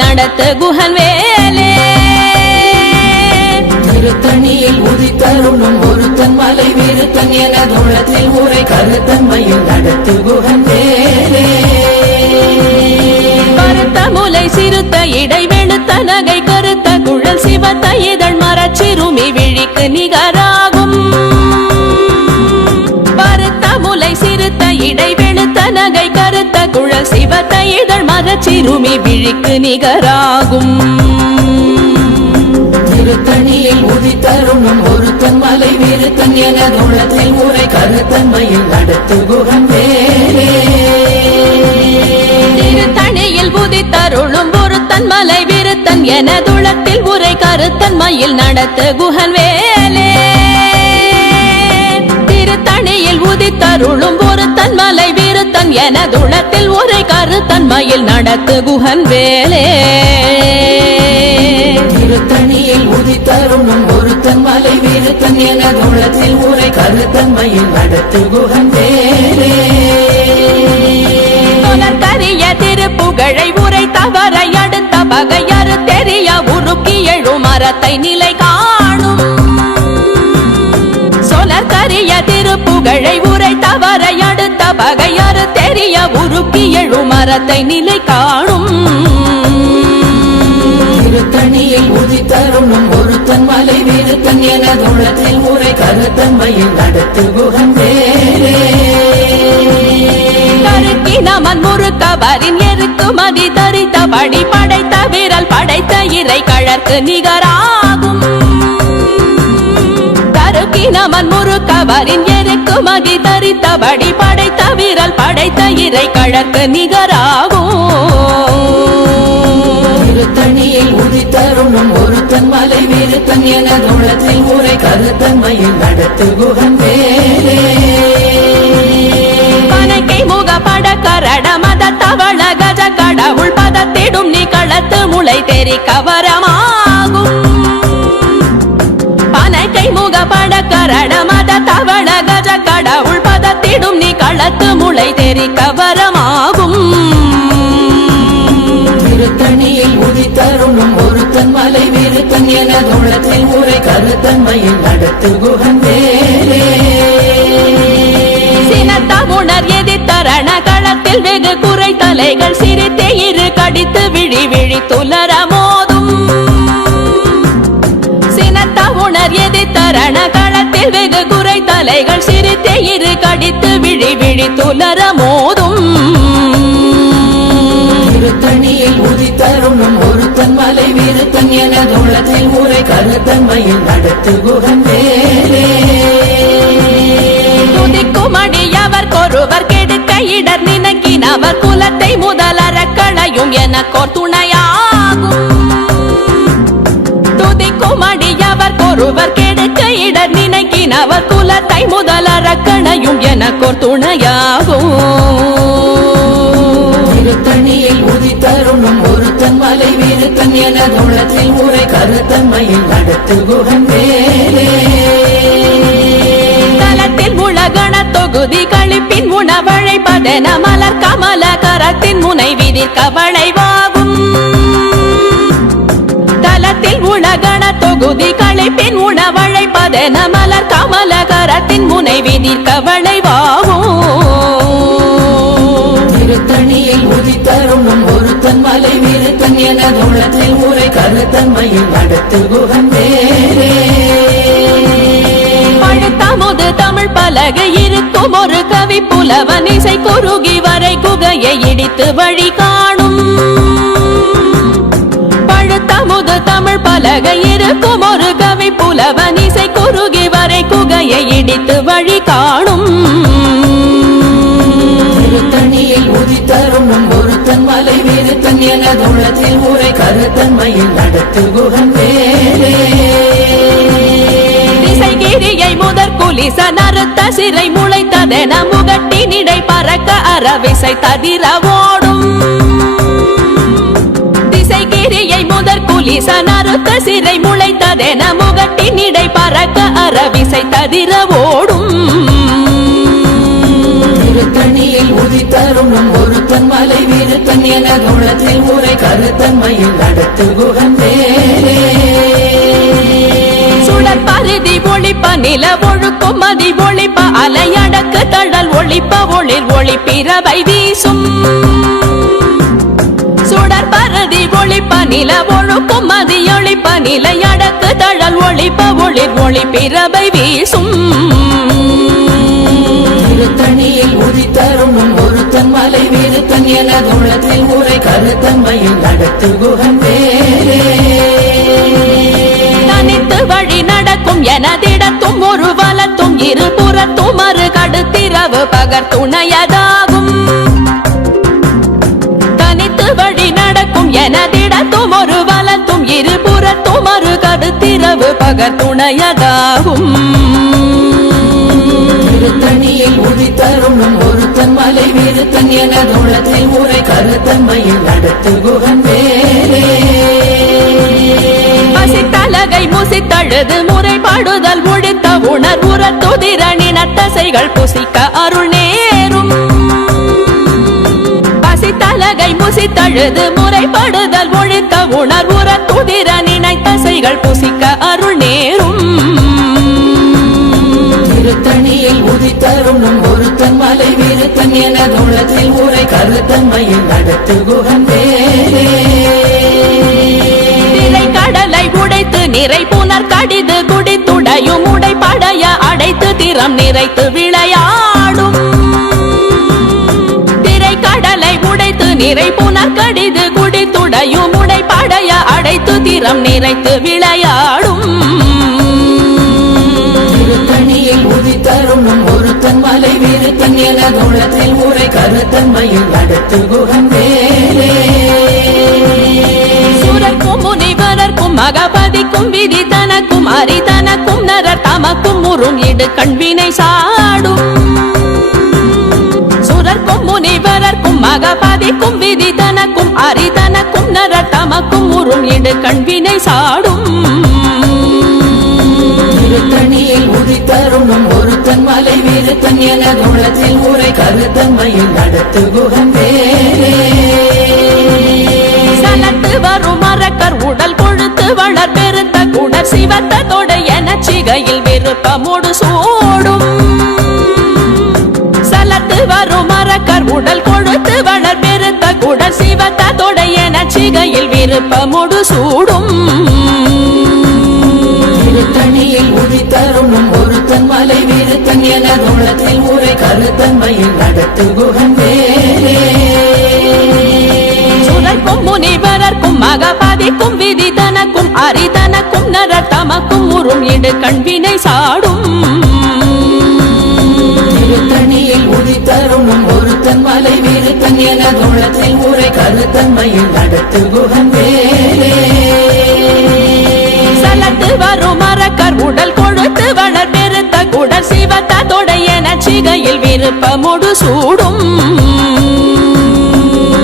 நடத்து குகன் வேலே. திருத்தணியில் உதித்தருளும் ஒருத்தன் மலை விருத்தன் என தூளத்தில் உரை கருத்தன்மையில் நடத்து குகன் வேலே. கருத்த முலை சிறுத்த இடை வெளுத்த நகை கருத்த குழல் சிவத்த இதழ் மரச்சிறுமி விழிக்கு நிகராகும் மரச்சிறுமி விழிக்கு நிகராகும். திருத்தணியில் உதித்தருளும் ஒருத்தன் மலை விருத்தன் என தூளத்தில் உரை கருத்தன்மையில் நடத்து வேலே திருத்தணியில் உதித்தருளும் ஒருத்தன் மலை விருத்தன் எனதுளத்தில் உரை கருத்தன்மையில் நடத்து குகன் வேலே திருத்தணியில் ஒருத்தன் மலை விருத்தன் எனதுளத்தில் உரை கருத்தன்மையில் நடத்து குகன் வேலே. திருத்தணியில் உதித்தருளும் ஒருத்தன் மலை விருத்தன் என தூளத்தில் உரை கருத்தன்மையில் நடத்து குகன் வேலே. கரிய திருப்புகழை உரை தவறை அடுத்த பகையறு தெரிய உருக்கி எழும் மரத்தை நிலை காணும். சொலற்கரிய திருப்புகழை உரை பகையறு தெரிய உருக்கி எழும் மரத்தை நிலை காணும். திருத்தணியில் உதித்தருளும் ஒருத்தன் மலை விருத்தன் என தூளத்தில் உரை கருத்தன்மையில் நடத்து கருக்கி நமன் முறுக்கவரின் எருக்கு மதி தரித்தபடி படைத்த விரல் படைத்த இறை கழற்கு நிகராகும். நமன் முறுக்கவரின் எருக்கு மதி தரித்தபடி படைத்த விரல் படைத்த இறை கழற்கு நிகராகும். திருத்தணியில் உதித்தருளும் ஒருத்தன் மலை விருத்தன் என தூளத்தில் உரை கருத்தன்மையில் நடத்து குகன் வேலே பனைக்கை முக பட கரட மத தவள கஜ கடவுள் பதத்திடும் நீ களத்து முளை தெரி கவரமாகும் பட கரட மத தவள கஜ கடவுள் பதத்திடும் நீ களத்து முளை தெரி கவரமாகும் திருத்தணியில் உதித்தருளும் ஒருத்தன் மலை விருத்தன் என தூளத்தில் உரை கருத்தன்மையில் நடத்து குகன் வேலே சினத்தமுணர் எதிர்த்தரண களத்தில் வெகு குறை தலைகள் சிரித்தே இரு கடித்து விழி விழி துலர குறை தலைகள் சிரித்தே இரு கடித்து விழி விழி துலர மோதும். திருத்தணியில் உதித்தருளும் ஒருத்தன் மலை விருத்தன் என தூளத்தில் உரை கருத்தன்மையில் நடத்து குகன் வேலே துதிக்கும் அடியவர் கொருவர் கெடுக்க இடர் நினைக்கினவர் குலத்தை முதலற களையும் எனக்கோர் துணையாகும் துதிக்கும் அடியவர் கொருவர் கெடுக்க இடர் நினைக்கினவர் குலத்தை முதலற களையும் எனக்கோர் துணையாகும். திருத்தணியில் உதித்தருளும் ஒருத்தன் மலை விருத்தன் என தூளத்தில் உரை கருத்தன்மையில் நடத்து குகன் வேலே தலத்தில் உலகண தொகுதி கழிப்பின் உணவழைப்பதென மலர் கமல கரத்தின் முனை விதிர் கவளைவாகும் தலத்தில் உலகண தொகுதி கழிப்பின் உணவழைப்பதென மலர் கமல கரத்தின் முனை விதிர் கவளைவாகும் திருத்தணியில் உதித்தருளும் ஒருத்தன் மலை விருத்தன் என தூளத்தில் உரை கருத்தன்மையில் நடத்து குகன் வேலே பழுத்தமுது தமிழ் பலகை இருக்கும் ஒரு கவி புலவன் இசை குறுகி வரை குகையை இடித்து வழி காணும். தமிழ் பலகை இருக்கும். ஒரு கவி புலவன் இசை குறுகி வரை குகையை இடித்து வழி காணும். திருத்தணியில் உதித்தருளும் ஒருத்தன் மலை விருத்தன் என தூளத்தில் உரை கருத்தன்மையில் நடத்து குகன் வேலே திசைகிரியை முதற் குலிச நறுத்த சிறை முளைத்ததென முகட்டினிடை பறக்க அறவிசை ததிர ஓடும். திசைகிரியை முதற் குலிச நறுத்த சிறை முளைத்ததென முகட்டினிடை பறக்க அறவிசை ததிர ஓடும் திருத்தணியில் உதித்தருணும் ஒருத்தன் மலை விருத்தன் என குணத்தில் உரை கருத்தன்மையில் நடத்து குகன் வேலே சுடர் பருதி ஒளிப்ப நில ஒழுக்கும் மதி ஒளிப்ப அலையடக்கு தழல் ஒளிப்ப ஒளிர் ஒளி பிறவை வீசும். பருதி ஒளிப்ப நில ஒழுக்கும் மதி ஒளிப்ப நிலையடக்கு தழல் ஒளிப்ப ஒளிர் ஒளி பிறவை வீசும். திருத்தணியில் உதித்தருணும் ஒருத்தன் மலை விருத்தன் என குணத்தில் உரை கருத்தன்மையில் நடத்து குகன் தனித்து வழி நடக்கும் எனதிடத்தும் ஒரு வலத்தும் இரு புறத்தும் மறு கடுத்திரவு பகர் துணையதாகும் கடுத்திரவு பகர் துணையதாகும். திருத்தணியில் உதித்தருணும் ஒருத்தன் மலை விருத்தன் என குணத்தில் உரை கருத்தன்மையில் நடத்து குகன் வேலே பசித்தலகை முசித்தழுது முறைப்பாடுதல் ஒழித்த உணர்வுற துதிரணின தசைகள் புசிக்க அருள் நேரும். பசித்தலகை முசித்தழுது முறைப்படுதல் ஒழித்த உணர்வுற துதிர நினைத்தசைகள் புசிக்க அருள் கண்ணியில் உதித்தரும் நம் ஒருத்தன் மலை விருத்தன் என குணத்தில் உரை கருத்தன்மையில் நடத்து குகன் வேலே கடலை உடைத்து நிறை புனர் கடிது குடித்துடையும் உடைப்படைய அடைத்து திறம் நிறைத்து விளையாடும். திரை உடைத்து நிறை புனர் கடிது குடித்துடையும் உடைப்படைய அடைத்து திறம் நிறைத்து விளையாடும். கருத்தன் மலை விருத்தன் என குணத்தில் உரை கருத்தன்மையில் நடத்து குகன் வேலே சுரர்க்கும் முனிவரர்க்கும் மகபதிக்கும் விதி தனக்கும் அரி தனக்கும் நரர் தமக்கும் முறும் இடு கண்வினை சாடும். சுரர்க்கும் முனிவரர்க்கும் மகபதிக்கும் விதி தனக்கும் அரி தனக்கும் நரர் தமக்கும் உறும் இடு கண்வினை சாடும். திருத்தணியில் உதித்தருணும் ஒருத்தன் மலை வீருத்தன் என குணத்தில் உரை கருத்தன்மையில் நடத்து குகன் வேலே வரும் மரக்கர் உடல் கொழுத்து வளர் பெருத்த குடர் சிவத்த தொடை என சிகையில் விருப்பமோடு சூடும். சலத்து வரும் மரக்கர் உடல் கொழுத்து வளர் பெருத்த குடர் சிவத்த தொடை என சிகையில் விருப்பமோடு சூடும். மலை விருத்தன் என குணத்தில் உரை கருத்தன்மையில் நடத்து குகன் வேலே சுரர்க்கும் முனிவரர்க்கும் மகபதிக்கும் விதி தனக்கும் அரி தனக்கும் நரர் தமக்கும் உறும் இடு கண்வினை சாடும். திருத்தணியில் உதித்தருணும் ஒருத்தன் மலை விருத்தன் என குணத்தில் உரை கருத்தன்மையில் நடத்து குகன் வேலே சலத்து வரும் பெருத்த குடல் சிவத்த தொடையன சிகையில் விருப்பமோடு சூடும்.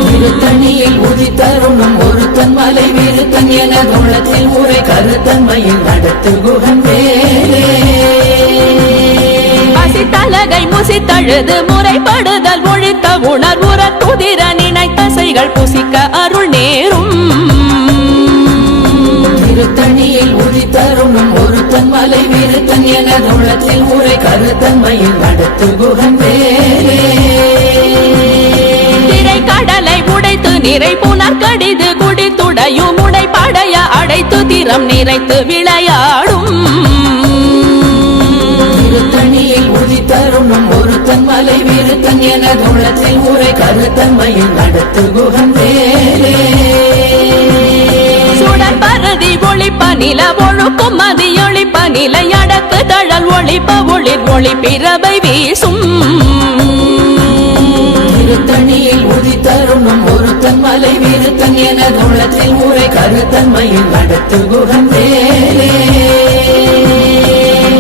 திருத்தணியில் உதித்தருணும் ஒருத்தன் மலை விருத்தன் என குணத்தில் உரை கருத்தன்மையில் நடத்து குகன் வேலே பசித்தலகை முசித்தழுது முறைப்படுதல் ஒழித்த உணர்வுற துதிர நினைத்தசைகள் புசிக்க அருள் நேரும். திருத்தணியில் உதித்தருணும் ஒருத்தன் மலை விருத்தன் என குணத்தில் உரை கருத்தன்மையில் நடத்து குகன் வேலே கடலை உடைத்து நிறை புனர் கடிது குடித்துடையும் உடைப்படைய அடைத்து திறம் நிறைத்து விளையாடும். திருத்தணியில் உதித்தருணும் ஒருத்தன் மலை விருத்தன் என குணத்தில் உரை கருத்தன்மையில் நடத்து குகன் வேலே சுடர் பருதி ஒளிப்ப நில ஒழுக்கும் மதி ஒளிப்ப நிலையடக்கு தழல் ஒளிப்ப ஒளிர் ஒளி பிறவை வீசும். திருத்தணியில் உதித்தருணும் ஒருத்தன் மலை விருத்தன் என குணத்தில் உரை கருத்தன்மையில் நடத்து வேலே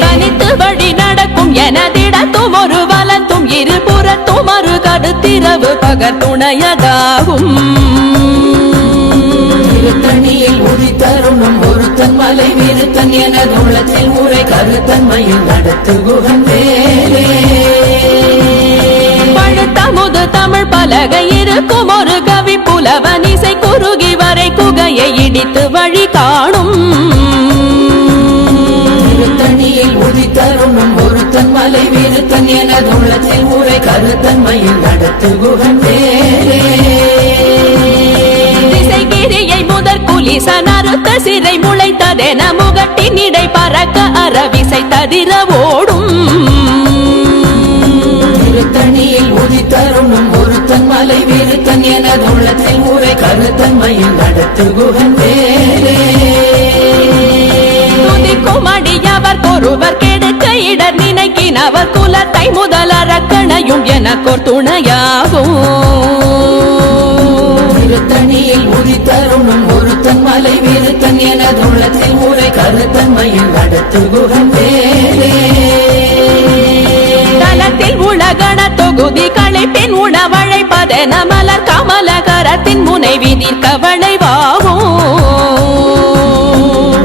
தனித்து வழி நடக்கும் எனதிடத்தும் ஒரு வலத்தும் இரு புறத்தும் மறு கடுத்திரவு பகர் துணையதாகும். திருத்தணியில் உதித்தருணும் ஒருத்தன் மலை விருத்தன் என குணத்தில் உரை கருத்தன்மையில் நடத்து குகன் வேலே பழுத்த முத புது தமிழ் பலகை இருக்கும் ஒரு கவி புலவன் இசை குறுகி வரை குகையை இடித்து வழி காணும். திருத்தணியில் உதித்தருணும் ஒருத்தன் மலை வீருத்தன் எனது உள்ளத்தில் ஊரை கருத்தன்மையில் நடத்து குகன் வேலே அறுத்த சிறை முளைத்ததென முகட்டின் இடை பறக்க அறவிசை ததிர ஓடும். திருத்தணியில் உதித்தருணும் ஒருத்தன் மலை வீருத்தன் எனது உள்ளத்தில் ஊரை கருத்தன்மையில் நடத்து குகன் வேலே துதிக்கும் அடியவர் ஒருவர் கெடுக்க இடர் நினைக்கினவர் குலத்தை முதலறக்கணையும் எனக்கோர் துணையாகும். திருத்தணியில் உதித்தருணும் ஒருத்தன் மலை வீருத்தன் எனது உள்ளத்தில் ஊரை கருத்தன்மையில் நடத்து குகன் வேலே உலகண தொகுதி களைப்பின் உணவழைப்பதென மலர் கமலகரத்தின் முனை விதிர்க்க வளைவாகும்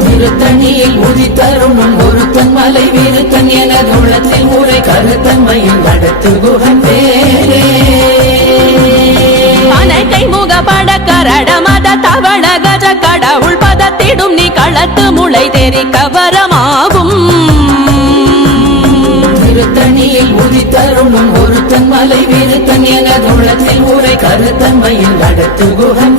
திருத்தணியில் உதித்தருணும் ஒருத்தன் மலை வீருத்தன் எனது உள்ளத்தில் ஊரை கருத்தன்மையில் நடத்து குகன் வேலே அனைத்தை முகப்பட கரட மத தவள கடவுள் பதத்திடும் நீ களத்து முளை தெரிக்க வரமாகும் திருத்தணியில் உதித்தருணும் ஒருத்தன் மலை வீருத்தன் எனது உள்ளத்தில் ஊரை கருத்தன்மையில் நடத்து குகன்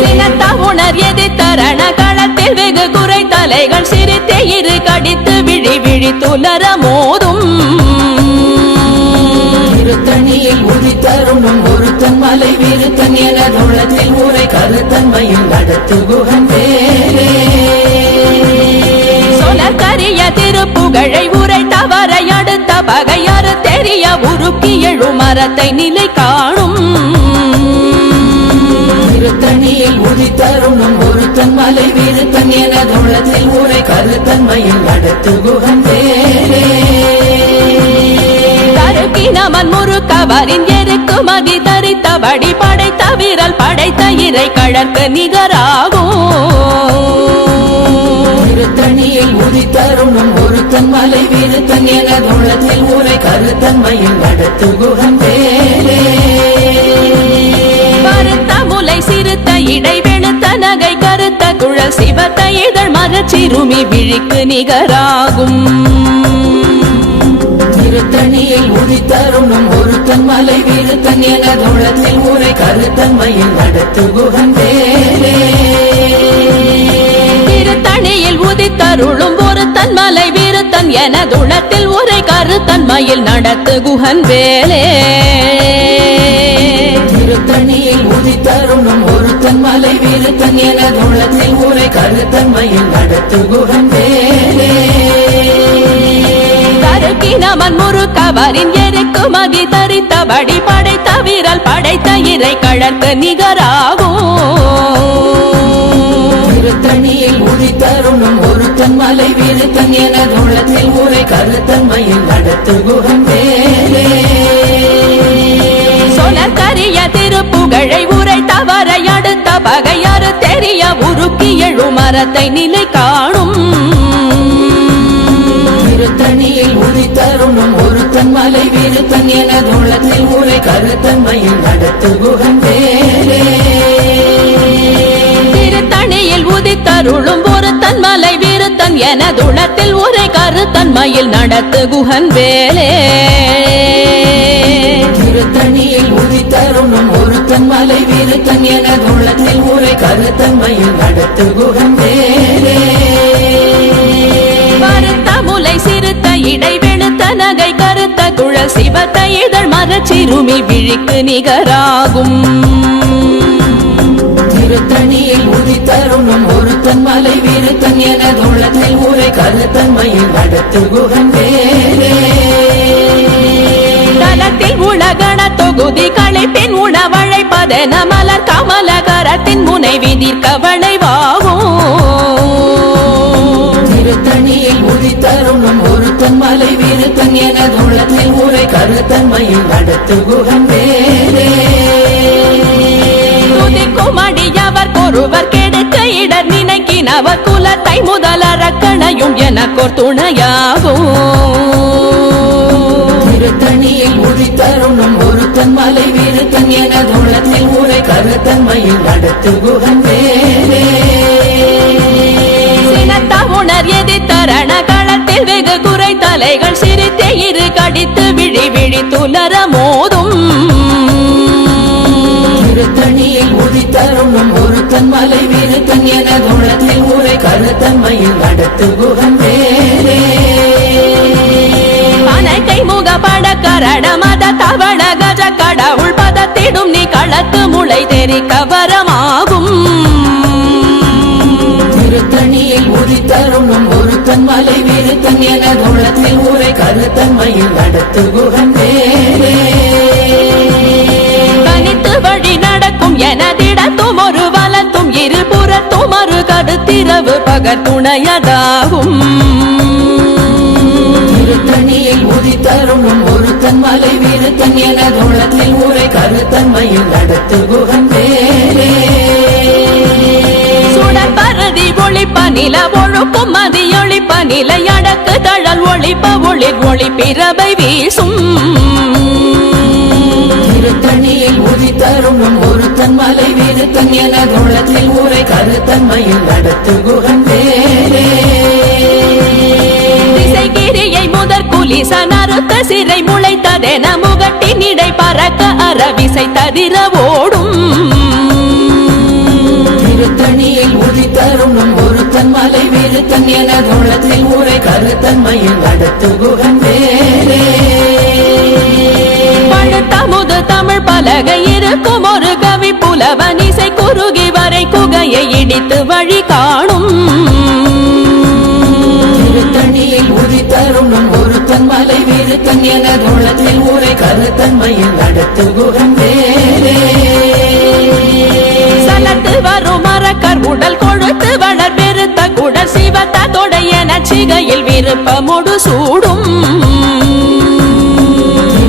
சினத்த உணர் எதிர்த்தரண களத்தில் வெகு குறை தலைகள் சிரித்தே இரு கடித்து விழி விழி துலர மோதும். திருத்தணியில் உதித்தருணும் ஒருத்தன் மலை வீருத்தன் எனது உள்ளத்தில் ஊரை கருத்தன்மையில் நடத்து குகன் வேலே சொலக்கரிய திருப்புகழை உரை தவறை அடுத்த பகையாறு தெரிய உருக்கி எழு மரத்தை நிலை காணும். திருத்தணியில் உதித்தருணும் ஒருத்தன் மலை வீருத்தன் எனது உள்ளத்தில் ஊரை கருத்தன்மையில் நடத்து குகன் வேலே தருக்கினமன் முறுக்கவரின் எருக்கு மதி தரித்தபடி படைத்த விரல் படைத்த இறை கழற்கு நிகராகும். திருத்தணியில் உதித்தருணும் ஒருத்தன் மலை வீருத்தன் எனது உள்ளத்தில் ஊரை கருத்தன்மையில் நடத்து குகன் வேலே கருத்த முலை சிறுத்த இடை வெளுத்த நகை கருத்த குழல் சிவத்த இதழ் மரச்சிறுமி விழிக்கு நிகராகும். திருத்தணியில் உதித்தருணும் ஒருத்தன் மலை வீருத்தன் எனது உள்ளத்தில் ஊரை கருத்தன்மையில் நடத்து குகன் வேலே திருத்தணியில் உதித்தருளும் ஒரு தன்மலை வீருத்தன் என துளத்தில் உரை கருத்தன்மையில் நடத்து குஹன் வேலே திருத்தணியில் உதித்தருணும் ஒருத்தன் மலை வீருத்தன் எனது உள்ளத்தில் ஊரை கருத்தன்மையில் நடத்து குகன் வேலே கருக்கினமன் முறுக்கவரின் எருக்கு மதி தரித்தபடி படைத்த வீரல் படைத்த இறை கழற்கு நிகராகும். திருத்தணியில் உதித்தருணும் ஒருத்தன் மலை வீருத்தன் எனது உள்ளத்தில் ஊரை கருத்தன்மையில் நடத்து குகன் வேலே சொலக்கரிய திருப்புகழை உரை தவறை அடுத்த பகையாறு தெரிய உருக்கி எழு மரத்தை நிலை காணும். திருத்தணியில் உதித்தருணும் ஒருத்தன் மலை வீருத்தன் எனது உள்ளத்தில் ஊரை கருத்தன்மையில் நடத்து குகன் வேலே திருத்தணியில் உதித்தருளும் ஒரு தன்மலை வீருத்தன் என துளத்தில் உரை கருத்தன்மையில் நடத்து குஹன் வேலே திருத்தணியில் உதித்தருணும் ஒருத்தன் மலை வீருத்தன் எனது உள்ளத்தில் ஊரை கருத்தன்மையில் நடத்து குகன் வேலே சிவத்த இதழ் மரச்சிறுமி விழிக்கு நிகராகும். திருத்தணியில் உதித்தருணும் ஒருத்தன் மலை வீருத்தன் எனது உள்ளத்தில் ஊரை கருத்தன்மையில் நடத்து குகன் வேலே தலத்தில் உலகண தொகுதி களைப்பின் உணவழைப்பதென மலர் கமலகரத்தின் முனை விதிர்க்க வளைவாகும். திருத்தணியில் உதித்தருணும் ஒருத்தன் மலை வீருத்தன் எனது உள்ளத்தில் ஊரை கருத்தன்மையில் நடத்து குகன் வேலே துதிக்கும் அடியவர் ஒருவர் கெடுக்க இடர் நினைக்கினவர் குலத்தை முதலறக்கணையும் எனக்கோர் துணையாகும். திருத்தணியில் மலை விருத்தன் என தோளத்தில் ஊரை கருத்தன்மையில் நடத்து குகன் வேலே மலை விருத்தன் என தோளத்தில் ஊரை கருத்தன்மையில் நடத்து குகன் வேலே அனைக்கை முகப்பட கரண மத தவள கஜ கடவுள் பதத்திடும் நீ களத்து முளை தெரி கவரமாகும். திருத்தணியில் உதித்தருளும் ஒருத்தன் மலை விருத்தன் என தோளத்தில் ஊரை கருத்தன்மையில் நடத்து குகன் கருத்திரவு பகர் துணையதாகும். திருத்தணியில் உதித்தருளும் ஒருத்தன் மலை விருத்தன் என தோளத்தில் ஊரை கருத்தன்மையில் நடத்து குகன் வேலே சுடர் பரதி ஒளிப்ப நில ஒழுக்கும் மதி ஒளிப்ப நிலை அடக்கு தழல் ஒளிப்ப ஒளிர் ஒளி பிறவை வீசும். திருத்தணியில் உதித்தருளும் ஒருத்தன் மலை விருத்தன் என தோளத்தில் ஊரை கருத்தன்மையில் நடத்து குகன் வேலே திசைகிரியை முதற் குலிச நறுத்த சிறை முளைத்ததென முகட்டின் இடை பறக்க அறவிசை ததிர ஓடும் திருத்தணியில் உதித்தருளும் ஒருத்தன் மலை விருத்தன் என தோளத்தில் ஊரை கருத்தன்மையில் நடத்து குகன் பலகை இருக்கும் ஒரு கவி புலவன் இசை குறுகி வரை குகையை இடித்து வழி காணும். திருத்தணியில் உதித்தருளும் ஒருத்தன் மலை விருத்தன் என தோளத்தில் ஊரை கருத்தன்மையில் நடத்து குகன் வேலே சலத்து வரும் மரக்கர் உடல் கொழுத்து வளர் பெருத்த குடல் சிவத்த தொடையன சிகையில் விருப்பமுடு சூடும்.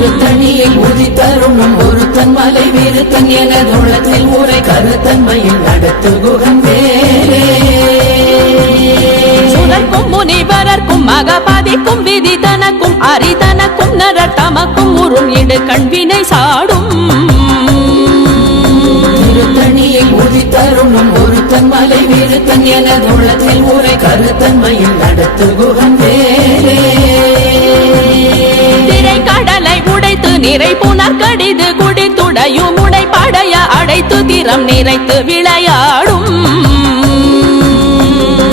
திருத்தணியில் உதித்தருளும் ஒருத்தன் மலை விருத்தன் என தோளத்தில் ஊரை கருத்தன்மையில் நடத்து குகன் வேலே சுரர்க்கும் முனிவரர்க்கும் மகபாதிக்கும் விதி தனக்கும் அரிதனக்கும் நரர் தமக்கும் உறும் இடு கண்வினை சாடும். திருத்தணியில் உதித்தருளும் ஒருத்தன் மலை விருத்தன் என தோளத்தில் ஊரை கருத்தன்மையில் நடத்து குகன் வேலே நிறை புனர் கடிது குடித்துடையும் உடை படைய அடைத்து திறம் நிறைத்து விளையாடும்.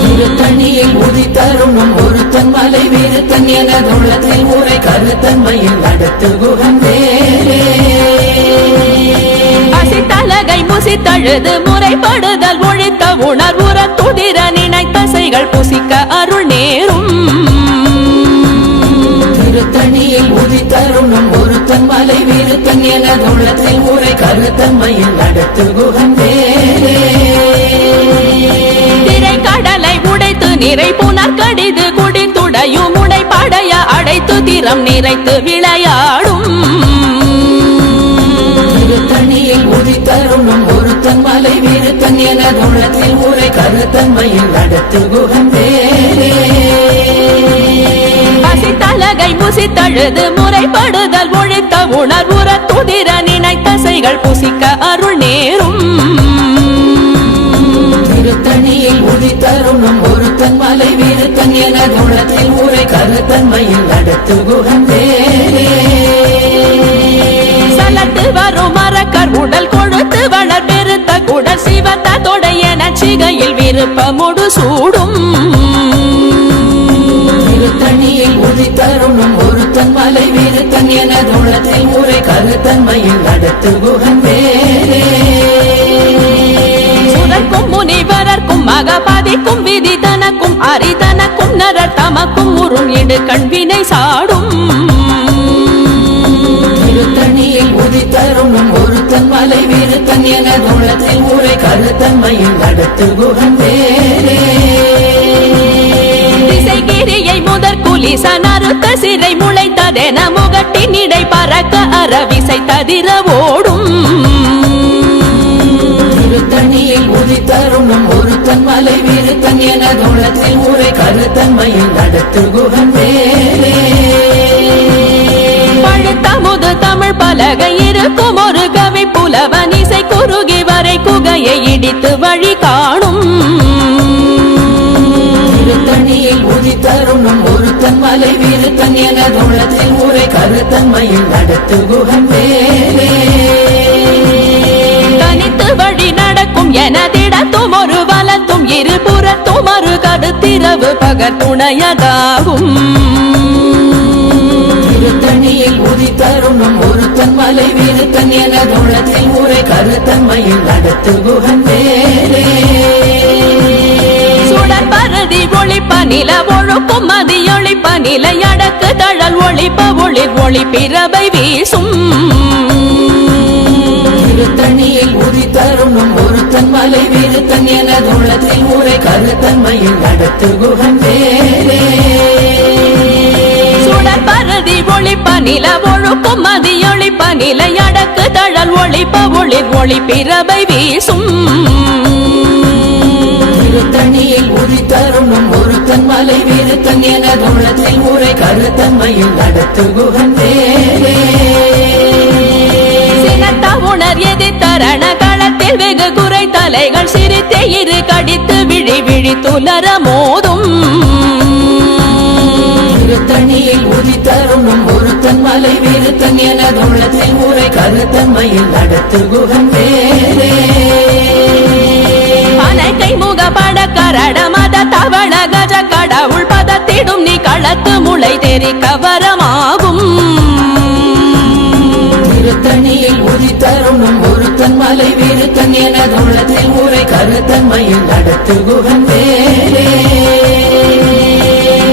திருத்தணியில் உதித்தருளும் ஒருத்தன் மலை விருத்தன் என தோளத்தில் ஊரை கருத்தன்மையில் நடத்து பசித்தலகை முசித்தழுது முறைப்படுதல் ஒழித்த உணர்வுற துதிர நினைத்தசைகள் புசிக்க அருள் நேரும். திருத்தணியில் உதித்தருளும் ஒருத்தன் மலை விருத்தன் என தோளத்தில் ஊரை கருத்தன்மையில் நடத்து வேலே திரை கடலை உடைத்து நிறை புனர் கடிது குடித்துடையும் உடை படைய அடைத்து திறம் நிறைத்து விளையாடும். திருத்தணியில் உதித்தருளும் ஒருத்தன் மலை விருத்தன் என தோளத்தில் ஊரை கருத்தன்மையில் நடத்து குகன் பசித்தலகை முசித்தழுது முறைப்படுதல் ஒழித்த உணர்வுற துதிர நினைத்தசைகள் புசிக்க அருள் நேரும். திருத்தணியில் உதித்தருளும் ஒருத்தன் மலை விருத்தன் என தோளத்தில் ஊரை கருத்தன்மையில் நடத்து வேலே சலத்து வரும் மரக்கர் உடல் கொழுத்து வளர் பெருத்த குடல் சிவத்த தொடையன சிகையில் விருப்பமுடு சூடும் உதித்தருளும் ஒருத்தன் மலை விருத்தன் என தோளத்தில் ஊரை கருத்தன்மையில் நடத்து குகன் வேலே முனிவரர்க்கும் மகபாதிக்கும் விதி தனக்கும் அரிதனக்கும் நரர் தமக்கும் உறும் இடு கண்வினை சாடும். திருத்தணியில் உதித்தருளும் ஒருத்தன் மலை விருத்தன் என தோளத்தில் ஊரை கருத்தன்மையில் நடத்து குகன் வேலே திசைகிரியை முதற் குலிச நறுத்த சிறை முளைத்ததென முகட்டின் இடை பறக்க அறவிசை ததிர ஓடும். திருத்தணியில் உதித்தருளும் ஒருத்தன் மலை விருத்தன் என தோளத்தில் ஊரை கருத்தன்மையில் நடத்து குகன் வேலே பழுத்தமுது தமிழ் பலகை இரு இருக்கும் ஒரு கவி புலவன் இசை குறுகி வரை குகையை இடித்து வழி காணும். திருத்தணியில் உதித்தருணும் ஒருத்தன் மலை வீருத்தன் என தோளத்தில் உரை கருத்தன்மையில் நடத்து குகன் வேலே தனித்து வழி நடக்கும் எனதிடத்தும் ஒரு வலத்தும் இருபுறத்தும் ஒரு கருத்திரவு பகர் துணையதாகும். திருத்தணியில் உதித்தருணும் ஒருத்தன் மலை வீருத்தன் என தோளத்தில் உரை கருத்தன்மையில் நடத்து குகன் வேலே ஒளிப்ப நில ஒழுக்கும் மதி ஒளிப்ப நிலை அடக்கு தழல் ஒளிப்ப ஒளிர் ஒளி பிறவை வீசும். திருத்தணியில் உதித்தருணும் ஒருத்தன் மலை வீருத்தன் என தோளத்தில் உரை கருத்தன்மையில் நடத்து குகன் வேலே சுடர் பரதி ஒளிப்ப நில ஒழுக்கும் மதி ஒளிப்ப நிலை அடக்கு தழல் ஒளிப்ப ஒளிர் ஒளி பிறவை வீசும். திருத்தணியில் உதித்தருணும் ஒருத்தன் மலை வீருத்தன் என தோளத்தில் உரை கருத்தன்மையில் நடத்து குகன் வேலே உணர் எதி தரண களத்தில் வெகு குறை தலைகள் சிரித்தே இரு கடித்து விழி விழி துலர மோதும். திருத்தணியில் உதித்தருணும் ஒருத்தன் மலை வீருத்தன் என தோளத்தில் உரை கருத்தன்மையில் நடத்து குகன் வேலே முகப்பட கரட பதத்திடும் நீ களத்து முளை தெரி கவரமாகும். திருத்தணியில் உதித்தருணும் ஒருத்தன் மலை வீருத்தன் என தோளத்தில் உரை கருத்தன்மையில் நடத்து குகன் வேலே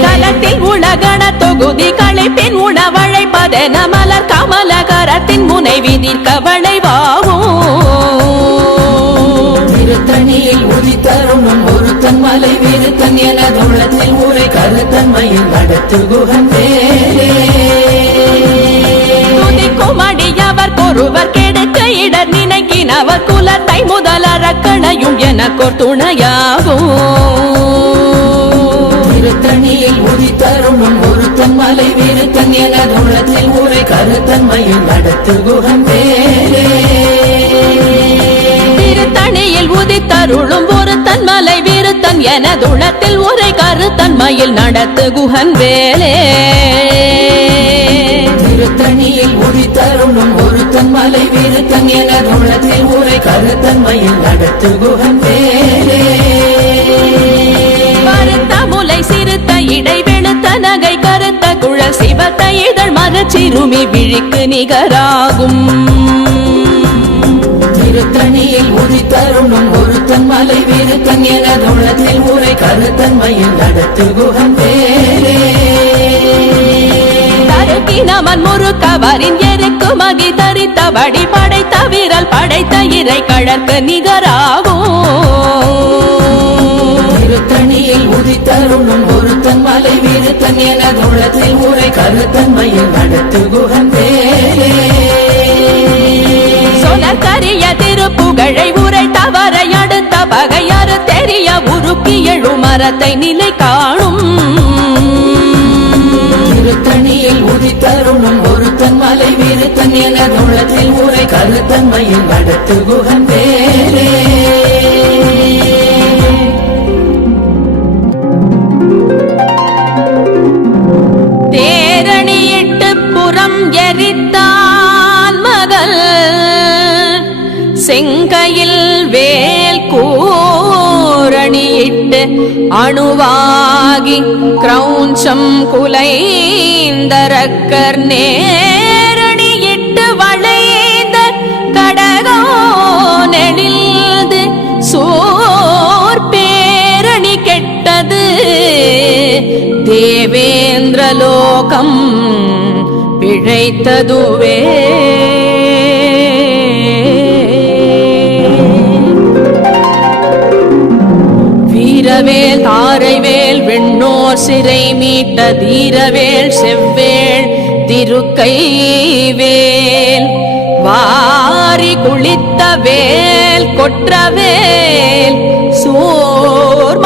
தலத்தில் உலகண தொகுதி களைப்பின் உணவழைப்பதென மலர் கமல கரத்தின் முனை விதிர் கவளைவாகும் திருத்தணியில் உதித்தருணும் ஒருத்தன் மலை வீருத்தன் என தோளத்தில் உரை கருத்தன்மையில் நடத்து குகன் வேலே அடியவர் கொருவர் கெடுக்க இடர் நினைக்கினவர் குலத்தை முதலறக்கணையும் எனக்கோர் துணையாகும். திருத்தணியில் உதித்தருணும் ஒருத்தன் மலை வீருத்தன் என தோளத்தில் உரை கருத்தன்மையில் நடத்து குகன் வேலே திருத்தணியில் உதித்தருளும் ஒருத்தன் மலை விருத்தன் என துளத்தில் உரை கருத்தன்மையில் நடத்து குஹன் வேலே திருத்தணியில் உதித்தருணும் ஒருத்தன் மலை வீருத்தன் என தோளத்தில் உரை கருத்தன்மையில் நடத்து குகன் வேலே கருத்த முலை சிறுத்த இடை வெளுத்த நகை கருத்த குழல் சிவத்த இதழ் மரச்சிறுமி விழிக்கு நிகராகும். திருத்தணியில் உதித்தருணும் ஒருத்தன் மலை வீருத்தன் என தோளத்தில் உரை கருத்தன்மையில் நடத்து குகன் வேலே தருக்கினவன் முறுக்கவரின் எருக்கு மகி தரித்தபடி படைத்த வீரல் படைத்த இறை கழற்கு நிகராகும். திருத்தணியில் உதித்தருணும் ஒருத்தன் மலை வீருத்தன் என தோளத்தில் உரை கருத்தன்மையில் நடத்து குகன் வேலே சொலக்கரிய திருப்புகழை உரை தவறை அடுத்த பகையாறு தெரிய உருக்கி எழு மரத்தை நிலை காணும். திருத்தணியில் உதித்தருணும் ஒருத்தன் மலை வீருத்தன் என தோளத்தில் உரை கருத்தன்மையில் நடத்து குகன் வேலே அணுவாகி கிரௌஞ்சம் குலைந்தரக்கர் நேரணியிட்டு வளைந்த கடகோ நெடில்து சோர் பேரணி கெட்டது. தேவேந்திரலோகம் பிழைத்ததுவே. சிறை மீட்ட தீரவேள் செவ்வேள் திருக்கைவேல் வாரி குளித்த வேல் கொற்றவேல் சோர்மார்போ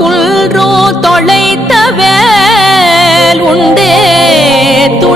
குல்றோ தொலைத்த வேல். உண்டே துணை